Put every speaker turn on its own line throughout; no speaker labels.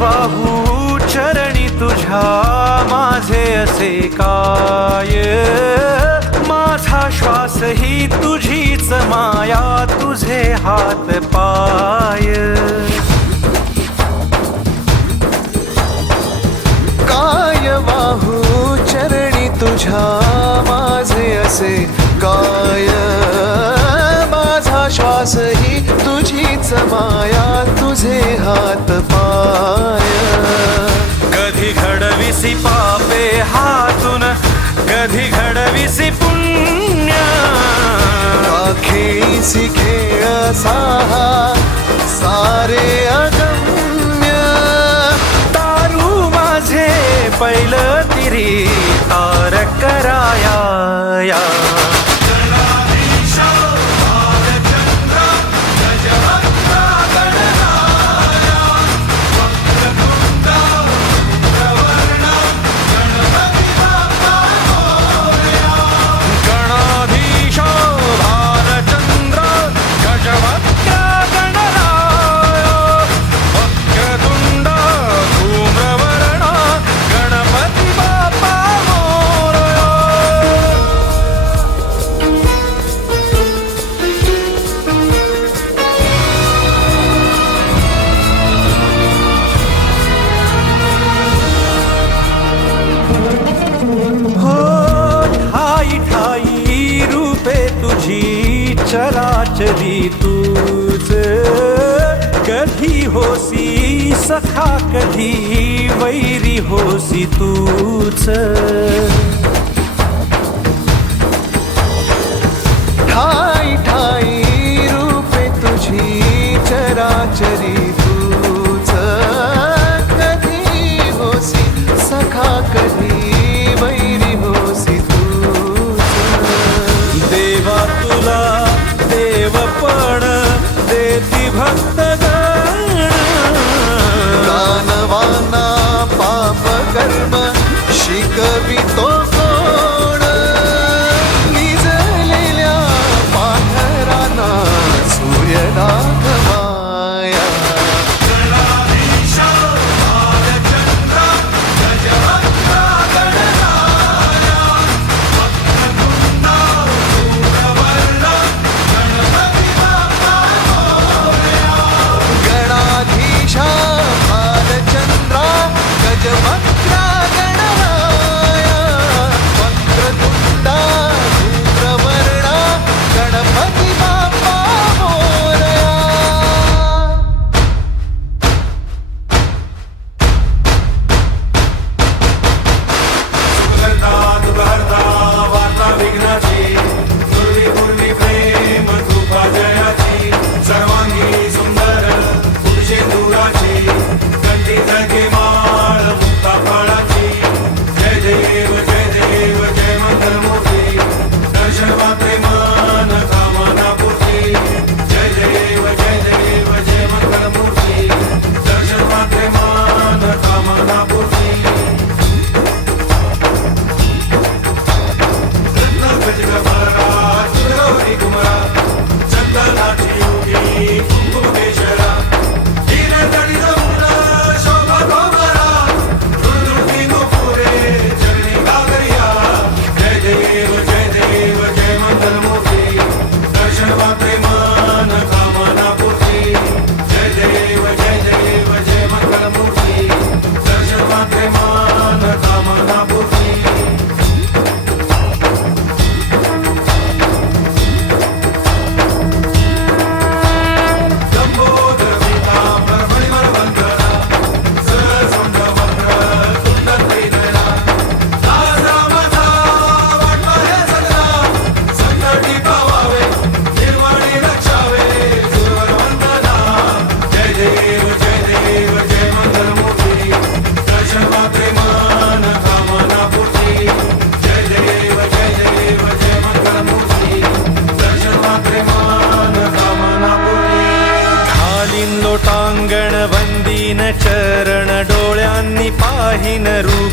वाहू चरणी तुझ्या माझे असे काय? माझा श्वास ही तुझीच माया तुझे हात पाय.
काय वाहू चरणी तुझ्या माझे असे काय? माझा श्वास ही तुझीच माया तुझे हात पाय
कधी घडविसी पापे हातून कधी घडविसी पुण्य.
खेळीसी खेळ साहा सारे अगम्य
तारू माझे पहिलं वाचली तूच. कधी होसी सखा कधी वैरी होसी तूच. हा Chica Vitória.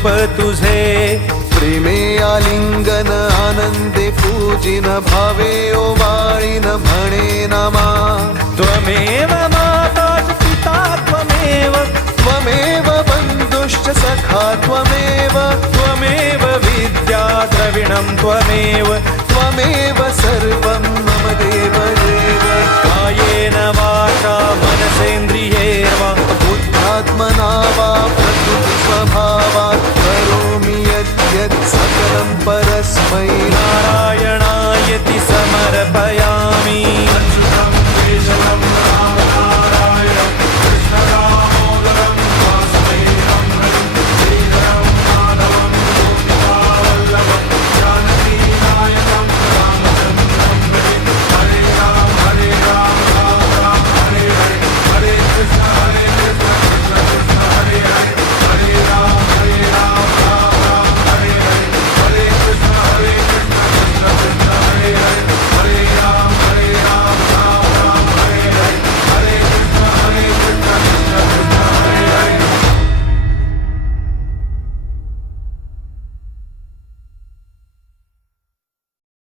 रूप तुझे।
प्रेमे आलिंगन आनंदे पूजिन भावे ओवाळीन म्हणे नमा।
त्वमेव माता पिता त्वमेव।
त्वमेव बन्धुश्च सखा त्वमेव।
त्वमेव विद्या द्रविणं त्वमेव।
त्वमेव सर्वं मम देव देव
कायेन वाचा मनसेन्द्रियेर्वा।
बुद्ध्यात्मना वा यद्यत् सकलं परस्मै नारा